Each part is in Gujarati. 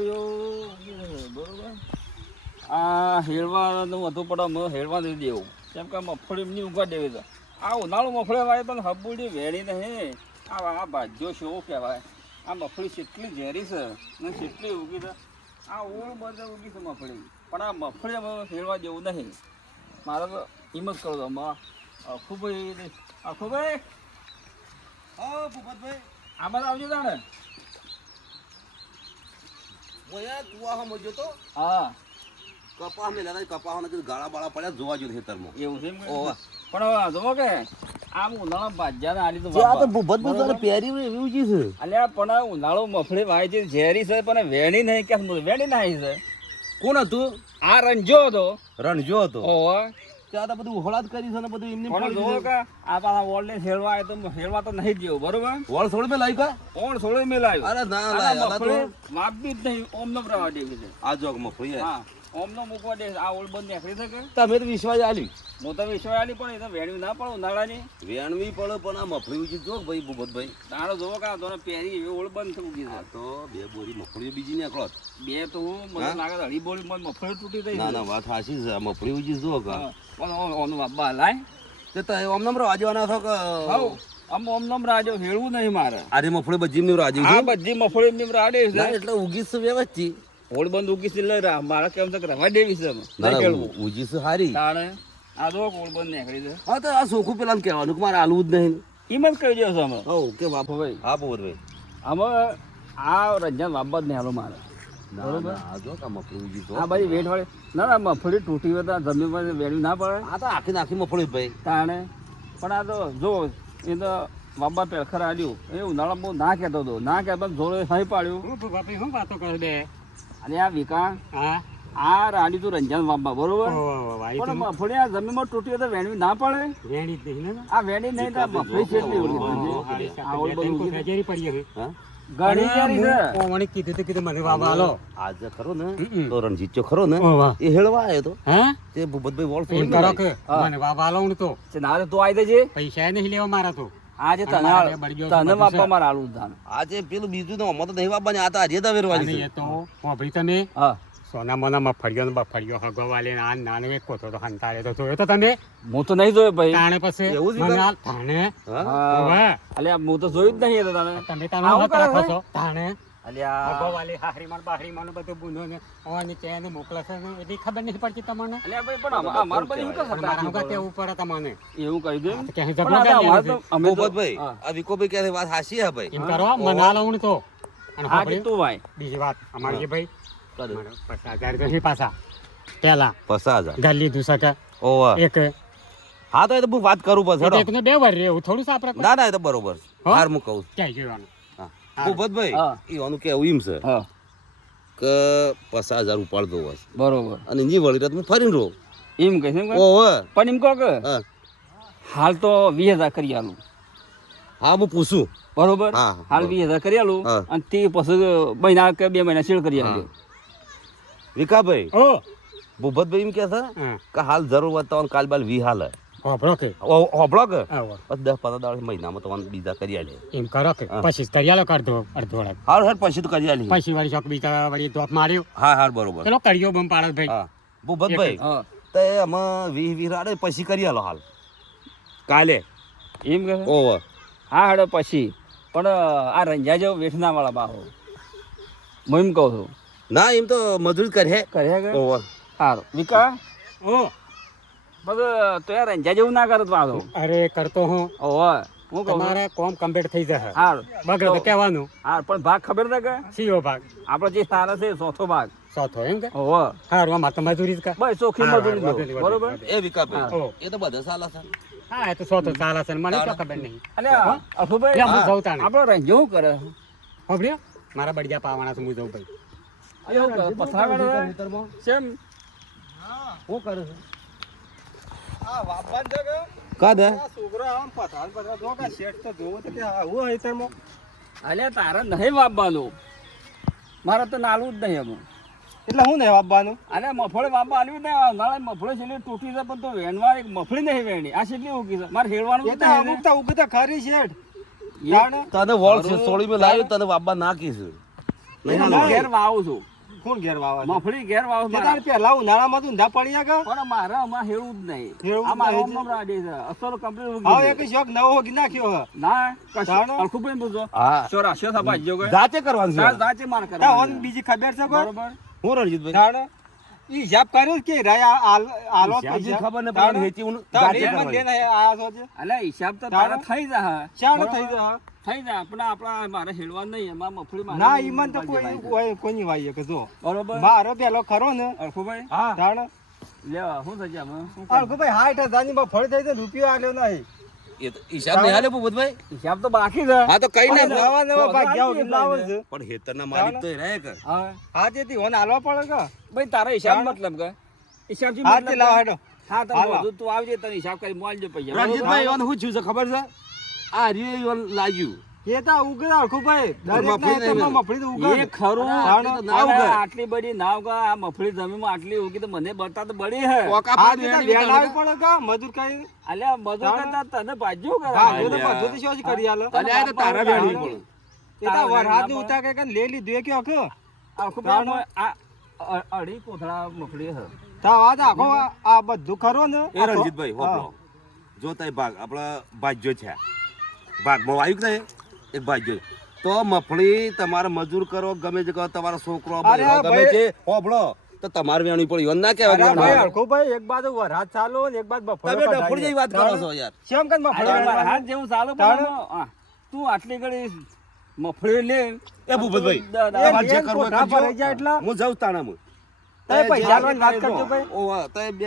મગફળીઓ બરોબર? આ હેળવાનું વધુ પડે અમે હેળવા દઈ દેવું. કેમ કે મગફળી એમની ઉગવા દેવી તો આ ઉનાળું મગફળી વાય તો હબુડી વેળી નહીં. આ આ ભાજ્યો શું કહેવાય. આ મગફળી કેટલી ઝેરી છે ને કેટલી ઉગી છે. આ ઓળ બધે ઉગી છે મગફળી. પણ આ મગફળી હેળવા જેવું નહીં. મારે તો એમ જ કહું ખૂબ હા ભૂપતભાઈ આમાં આવજો તાણે યાર કુવા સમજ્યો તો હા. કપા મેં લેતા કપા કીધું ગાળા બાળા પડ્યા જોવા જોઈએ ખેતરમાં. એવું છે એમ પણ જોવો કે આમ ઉનાળા ભાજ્યા આલી તો જે આ તો બાપા. ભૂપતભાઈ પહેરી હોય એવી છે. અલ્યા પણ ઉનાળો મફળી વાય છે ઝેરી છે પણ વેણી નહીં કે વેણી નહીં છે. કોણ હતું? આ રણજો હતો. રણજો હતો. ઓહો. ત્યાં તો બધું ઉહળાદ કરી છે ને બધું એમની પણ જોવો કે આ પાછા વોલને હેલવા તો હેલવા તો નહીં ગયો જેવું બરોબર? વળ સોળ મેં કા કોણ સોળે મેલાયું અરે ના મફળી માપી જ નહીં ઓમનો પ્રવાહ દેવી છે. આ જોગ મફળી હે. હા ઓમનો મૂકવા દે આ ઓળ બંધ નીકળી શકે? તમે તો વિશ્વાસ આલી. હું તો વિશ્વાસ આલી પણ એ તો વેણવી ના પડે ઉનાળાની. વેણવી પડે પણ આ મફળી ઊંચી જોગ ભાઈ ભૂપતભાઈ તારો જોવો કે આ પહેરી એવી ઓળ બંધ થઈ ગઈ છે. તો બે બોરી મફળીઓ બીજી નીકળો બે તો હું મને હા? લાગે અઢી મને મફળી તૂટી થઈ ના છે. ના વાત સાચી છે. મફળી ઉજી જો હા. પણ ઓનું બાબા લાય. તે તો આમ નામ રાજવાના છો કે હાઉ આમ ઓમ નામ રાજો હેળવું નહીં મારે. આજે મફળી બજી ની રાજી આ બધી મફળી રાડે એટલે ઉગી છે વ્યવસ્થિત. હોળ બંધ ઉગી છે લઈ રહ્યા મારે કેમ તક રવા દેવી છે ઉગી છે સારી તાણે આ જો હોળ બંધ નીકળી છે. હા તો આ સોખું પેલા કહેવાનું કે મારે આલવું જ નહીં. એમ જ કહી દો છો અમે. હો કે બાપુ ભાઈ હા ભાઈ અમે આ રંજન બાબા જ નહીં હાલો મારે મફળી ઉગી તો આ બાજુ વેઠ વાળી ના ના મફળી તૂટી હોય તો જમીન પર વેડવી ના પડે. આ તો આખી નાખી મફળી ભાઈ. તાણે. પણ આ તો જો એ તો બાબા પેલખર આલ્યું. એ ઉનાળામાં બહુ ના કહેતો હતો ના કહેતો જોડે સહી પાડ્યું. બાપી શું વાતો કરે બે? અને આ વિકા હા. આ રાડી તું રંજન બાબા બરોબર? પણ મફળી આ જમીનમાં તૂટી તો વેણવી ના પડે? વેણી જ નહીં ને? આ વેણી નહીં તો મફળી આ પડી હે. ઘણી છે. હું મને કીધું તું કીધું મને બાબા હાલો. આજે ખરો ને તો રણજીત ખરો ને એ હેળવા આવ્યો તો. હા? તે ભૂપતભાઈ વોલ એમ કરો કે મને બાબા હાલો તો. ના તો તું આવી દેજે પૈસા નહીં લેવા મારા તો. આજે તને તને બાપા. મારે આલું ધાન. આજે પેલું બીજું તો મત તો નહીં ને આ તો આજે તો વેરવાની એ તો વાપરી તને હા. સોના મોના મફળિયો ને બફળિયો હગવાલે ને આ નાનો એક કોતો તો હંતાડે તો જોયો તો તમે હું તો નહીં જોયો ભાઈ. તાણે પછી એવું જ મને? તાણે. હા. હા હવે. અલ્યા હું તો જોયું જ નહીં એ તો તને. તમે તાણે. બીજી વાત અમારી ભાઈ. પાછા. પેલા. પચાસ હજાર. લીધું છે એક. હા તો એ તો હું વાત કરું પછી બે વાર રે થોડું સાપરે ના ના એ તો બરોબર? હાર હું કહું ક્યાંય જોવાનું. ભૂપતભાઈ એ ઓનું કેવું એમ છે કે પચાસ હજાર ઉપાડતો હોય બરોબર. અને ની વળી રાત હું ફરીને રહું એમ કહે છે પણ એમ કહો કે હાલ તો વીસ હજાર કરી આલું. હા હું પૂછું. બરોબર? હાલ વીસ હજાર કરી આલું અને તે પછી મહિના કે બે મહિના શેડ કરી આલ્યો. વિકાભાઈ ઓ. ભૂપતભાઈ એમ કે છે કે હાલ જરૂર હોય તો કાલ બાલ વી હાલ. હોભળો કે. હોબળો કે? દસ પંદર દાડા મહિનામાં તો બીજા કરી આલે. એમ કરો કે. પછી કરિયાલો કરતો અડધો વળે. હાર હાર પછી તો કરી આલી. પછી વાળી ચોક બીજા વાળી ધોપ માર્યો. હા હાર બરોબર. ચલો કર્યો બમ ભાઈ. અમે રાડે પછી કરી આલો હાલ. કાલે? એમ કે છે? હા હેડો પછી. પણ આ રંજા જેવો વેઠના વાળા બાહો. હું એમ કહું છું. ના એમ તો મજૂર કરે. કર્યા કે? ઓવે સારું વિકા? ઓ બધું તો યાર રંજા જેવું ના કરત વાળો અરે કરતો હું. ઓહો હું. તમારે કોમ કમ્પ્લીટ થઈ જશે. હા બગડે તો કહેવાનું. હા પણ ભાગ ખબર છે કે? સીઓ ભાગ. આપણો જે સારો છે ચોથો ભાગ. ચોથો એમ કે? ઓહો હારું આમાં તો મજૂરી જ કા બસ ચોખી મજૂરી હા, બરોબર? એ વિકલ્પ ઓ. એ તો બધા સાલા છે. હા એ તો ચોથો સાલા છે ને મને શું ખબર નહીં. અને હા? અફુભાઈ હું જઉં તાણે. આપણો રંજો શું કરે. હોભળ્યો મારા બડિયા પાવાના છે હું જઉં ભાઈ. એવું કરે? પથરાવે છે? શેમ? શું કરે છે? આ વાપવાન છે કે? કા દે આ છોકરો આમ પથાર પથાર જો કે શેઠ તો જોવો તો કે આવું હોય તેમાં અલ્યા તારે નહીં વાપવાનું. મારે તો નાલું જ નહીં એમાં. એટલે હું નહીં વાપવાનું? અને મફળી વાપવા આલ્યું ને નાળે મફળી છેલ્લી તૂટી છે પણ તો વેણવા એક મફળી નહીં વેણી. આ છેલ્લી ઉગી છે? મારે હેડવાનું એ તો અમુક તો ઉગી તો ખરી શેઠ. જાણે તને વોલ છે સોળી મેં લાવ્યું તને વાપા નાખી છે. લઈ હું આલો. ઘેર વાવું છું. કોણ ઘેર વાવે? મફળી ઘેર વાવે પેલા તારે પહેલા ઉનાળામાં તો ઊંધા પડી આગા પણ મારે આમાં હેળું જ નહીં. જ આ મારો. ઓમ ઓમ છે. અસલ કમ્પ્લીટ હા એક શોખ નવો હોગી નાખ્યો હે. ના કશું? અલખું પણ બોજો હા. શો રાખ્યો થા ભાજ્યો જાતે કરવાનું છે. જાતે માર કરવાનું કરવા ઓન બીજી ખબર છે કોઈ? બરોબર. હું રણજીતભાઈ ઈ હિસાબ કર્યો કે રાય આલો હિસાબની ખબર ને? પણ હેચી ઉન લેન હે છો છે? અલે હિસાબ તો? તારે થઈ જા હા બરોબર? થઈ જાય? થઈ જા પણ આપણા મારે હેડવાનું નહીં એમાં મફળી મારે ના ઈમન તો કોઈ. કોઈ- કોની વાઈએ કે જો બરોબર મારો પેલો ખરો ને અલખુભાઈ હા તાણ લે શું થઈ જા આમાં? ભાઈ કરું? અલ્કુભાઈ ફળ હજારની થઈ તો રૂપિયો આલ્યો નહીં એ તો હિસાબ નહીં હાલે ભૂપતભાઈ? હિસાબ તો બાકી છે. હા તો કઈ ના નવા નવા ભાગ્યા વગર છે. પણ હેતરના માલિક તો રહે કે. હા. હા તેથી ઓન હાલવા પડે કે. ભાઈ તારા હિસાબ? મતલબ કે? હિસાબથી હા મતલબ લાવો? હેડો. હા તને તું આવજે તને હિસાબ કરી મોલજો પૈસા. રણજીતભાઈ થયું છે ખબર છે? આ રહ્યું ઈવન લાગ્યું. એ તો ઉગે અલ્કુભાઈ મફળી નહીં એ ખરું? ના ઉગે. આટલી બધી નાવ કા આ મફળી જમીનમાં આટલી ઉગી તો મને બતા તો બળી હે. પાડી કે મજૂર કઈ? અલ્યા મજૂર કરતા તને બાજુ કરે? હા તો અલ્યા. શું કરી આલો? અને આ તો તારા વેણી પડે. એ તો વરહાદ ઉતા કે લે લીધું કે? આખું? આ અડી કોથળા મફળી હે. તા વાત આખો આ- બધું ખરો ને? એ રણજીતભાઈ હોપલો. જો તઈ ભાગ આપણા ભાજ્યો છે. ભાગમાં આવ્યું કે એક ભાજ્યો તો મફળી તમારે મજૂર કરો ગમે તે કરો તમારો છોકરો ગમે છે હોભળો. તો તમારે વેણી પડી એવું ના અરે કહેવાય ભાઈ. અળખુભાઈ એક બાજુ વરાત ચાલો ને એક બાજુ બફળો તમે ડફળી જેવી વાત કરો છો યાર. શેમ કે કઢાવવાનો? હાથ જેવું ચાલો પણ તું આટલી ઘડી મફળી લે. એ ભૂપતભાઈ એ તમારે જે કરવું કરજો. જાય એટલે? હું જાઉં તાણામાં. ભાઈ. બે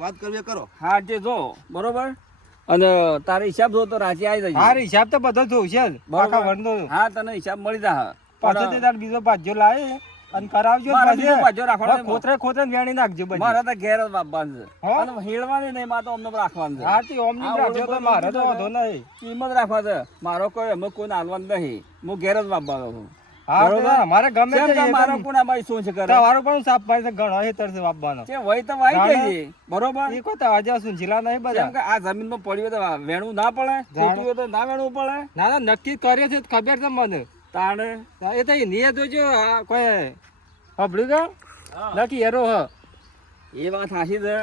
વાત કરવી કરો. હા જે જો બરોબર? અને તારે હિસાબ જો તો રાજી આવી જાય હા હિસાબ તો બધો જોશે જ. બરોબર. આખા હા તને હિસાબ મળી જા પાછો તે તાર બીજો પાજો લાવે અને કરાવજો પાછો. પછી. રાખવાનો ખોતરે ખોતરે વેણી નાખજો બધી. મારા તો ઘેર જ છે. હા? અને હેળવાની નહીં માં તો અમને રાખવાનું છે. હા તે ઓમની રાખજો તો મારે તો વાંધો નહીં. કિંમત રાખવા છે. મારો કોઈ અમે કોઈ હાલવાનું નહીં. હું ઘેર જ વાપવાનો છું. બરોબર? અમારે ગમે તે મારો તો- કોણ શું છે કરે? તમારું પણ સાપ મારી ઘણો હેતર છે વાપવાનો કે વહી તો વાઈ જાણે? જઈએ બરોબર? એ કોઈ તાજા સુંજીલા નહીં બધા. કે આ જમીનમાં પડ્યો તો વેણું ના પડે તો ના વેણવું પડે. ના ના નક્કી કર્યો છે ખબર છે મને. તાણે? એ તો નિયત જોજો આ કોઈ સાંભળ્યું કે નક્કી એરો હ. એ વાત હાસી છે.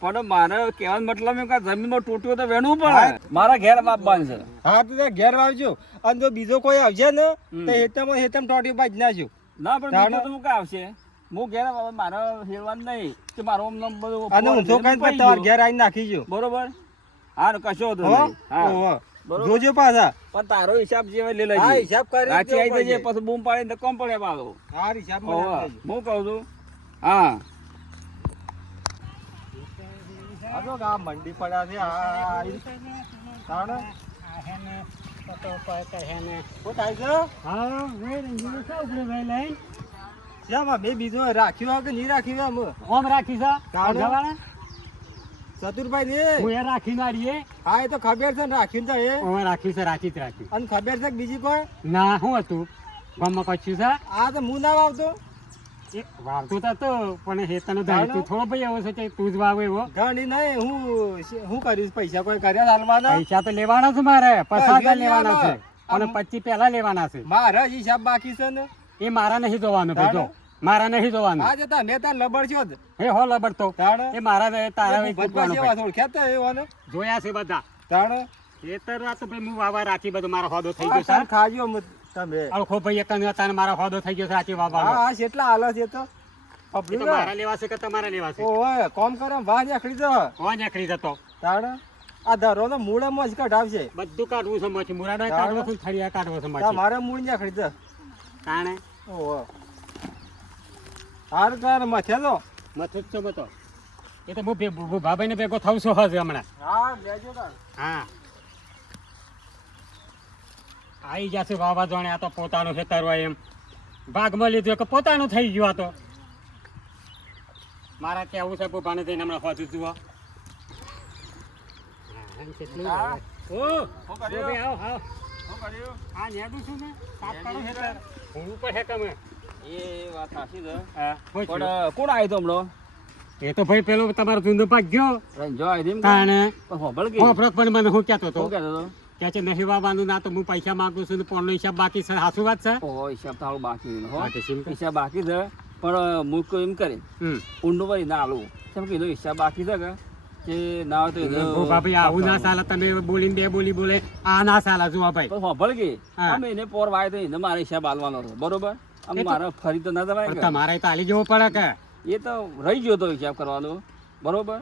પણ મારે કહેવાનો મતલબ એમ કે જમીનમાં તૂટ્યું તો વેણવું પડે. મારા ઘેર વાપવાનું છે. હા તો ત્યાં ઘેર વાવજો અને જો બીજો કોઈ આવશે ને તો હેતમ હેતમ ટોટી બાજ નાજો ના પણ બીજો તો કે આવશે? હું ઘેર મારે હેળવાનું નહીં. કે મારો આમ નામ બધું અને ઊંધો કઈ તમારે ઘેર આવીને નાખીજો બરોબર? હા ને કશો હતો હા? જોજો પાછા. પણ તારો હિસાબ જે લઈ હા હિસાબ કરી રાચી આવી જજે પછી. બૂમ પાડીને કોમ પડે પાછો. હા હિસાબ હું કહું છું? હા. આ તો આ મંડી પડ્યા છે આ આ- તાણે? શું થાય છે? શેમ આ બે બીજો રાખ્યું કે નહીં રાખ્યું આમ? ઓમ રાખી છે. ચતુરભાઈ ને? હું એ રાખી ના હા એ તો ખબર છે ને રાખ્યું છે એ. ઓમ રાખી છે રાખી જ રાખી અને ખબર છે બીજી કોઈ? ના શું હતું. ગામમાં કચ્યું છે આ તો હું ના વાવતો એ વાવતું તો પણ હે તને થોડો ભાઈ એવો છે કે તું જ વાવ એવો? ઘણી નહીં હું હું કરીશ? પૈસા કોઈ કર્યા હાલવાના? પૈસા તો લેવાના છે મારે પચાસ લેવાના છે. અને પચીસ પહેલા લેવાના છે. મારા હિસાબ બાકી છે ને? એ મારા નહીં જોવાનો ભાઈ જો. મારા નહીં જોવાનું. આજે તા મેં તાર લબડ છો એ હો લબડતો તો. એ મારા તારા ખેતા એવાને જોયા છે બધા. તાણ ખેતર તો ભાઈ હું વાવા રાખી બધું મારો હોદો થઈ ગયો સર ખાજો તમે. અળખો ભાઈ એક તને મારો હોદો થઈ ગયો છે આથી હા હા એટલા હાલે છે તો. પબ્લિક તો મારા લેવા છે કે તમારા લેવા છે ઓય કોમ કરે વાહ નીકળી જો કોણ નીકળી જતો તાણ? આ ધરો તો મૂળે મોજ કઢાવશે. બધું કાઢવું છે મોથી મુરાડો કાઢવો છે થળિયા કાઢવો છે મોથી મારે મૂળ નીકળી જ તાણે? ઓહો હાર કર મથે તો. મથે તો બતો એ તો હું ભે- ભાભાઈને ભેગો થાવ છું હજ હમણાં. હા લેજો હા. આવી જશે વાવા જાણે આ તો પોતાનું ખેતર હોય એમ. ભાગમાં લીધું કે પોતાનું થઈ ગયું આ તો. મારા કેવું છે ભૂભાને જઈને હમણાં હોતું જુઓ આવો આવો. કોણ આવ્યો તો હમણાં? એ તો ભાઈ પેલો તમારો જૂનો પાક ગયો. રંજો તાણે પણ મને હું કહેતો હતો? કે છે નહીં વાવવાનું ના તો હું પૈસા માંગુ છું ને પોણનો હિસાબ બાકી છે. સાસુ વાત છે? ઓહો હિસાબ તારો બાકી છે, હો. હા? હિસાબ બાકી છે પણ મૂક એમ કરે ઊંડું ભાઈ ના આલું. કેમ કે એનો હિસાબ બાકી છે કે કે ના હોય તો ભાઈ આવું ના ચાલે તમે બોલીને બે બોલી બોલે આ ના ચાલે જુઓ ભાઈ. પણ હોભળ અમે એને પોર વાય તો એને મારે હિસાબ આલવાનો હતો બરોબર? આમ મારે ફરી તો ના જવાય કે. તમારે તો આલી જવું પડે કે? એ તો રહી ગયો તો હિસાબ કરવાનો બરોબર?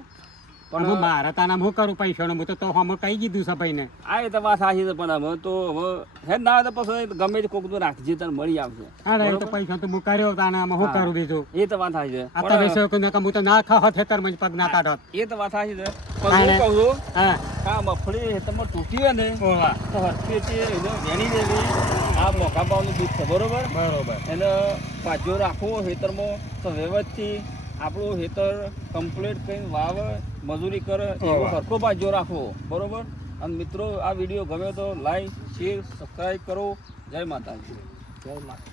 પણ હું. મારે તાના હું કરું પૈસાનો? હું તો તો હમ કહી દીધું છે ભાઈને આ એ તો વાત સાચી છે પણ હવે તો હવે હે ના તો પછી ગમે તે કોક તો રાખજે તને મળી આવશે. હા એ તો પૈસા તો હું કર્યો તાને હું કરું બીજું? એ તો વાત સાચી છે આ તો વેસ્યો કે હું તો ના ખા હથે તરમાં પગ ના કાઢત એ તો વાત સાચી છે પણ હું કહું છું હા. આ મગફળી તમારે તૂટી હોય ને તો હરખી છે એને વેણી દેવી. આ મોકા ભાવનું દૂધ છે બરોબર? બરોબર. એને પાજો રાખવો ખેતરમાં તો વ્યવસ્થિત. આપણું ખેતર કમ્પ્લીટ કરીને વાવે મજૂરી કરે એવો. સરખો બાજો રાખવો બરોબર? અને મિત્રો આ વીડિયો ગમે તો લાઈક શેર સબસ્ક્રાઈબ કરો. જય માતાજી. જય માતા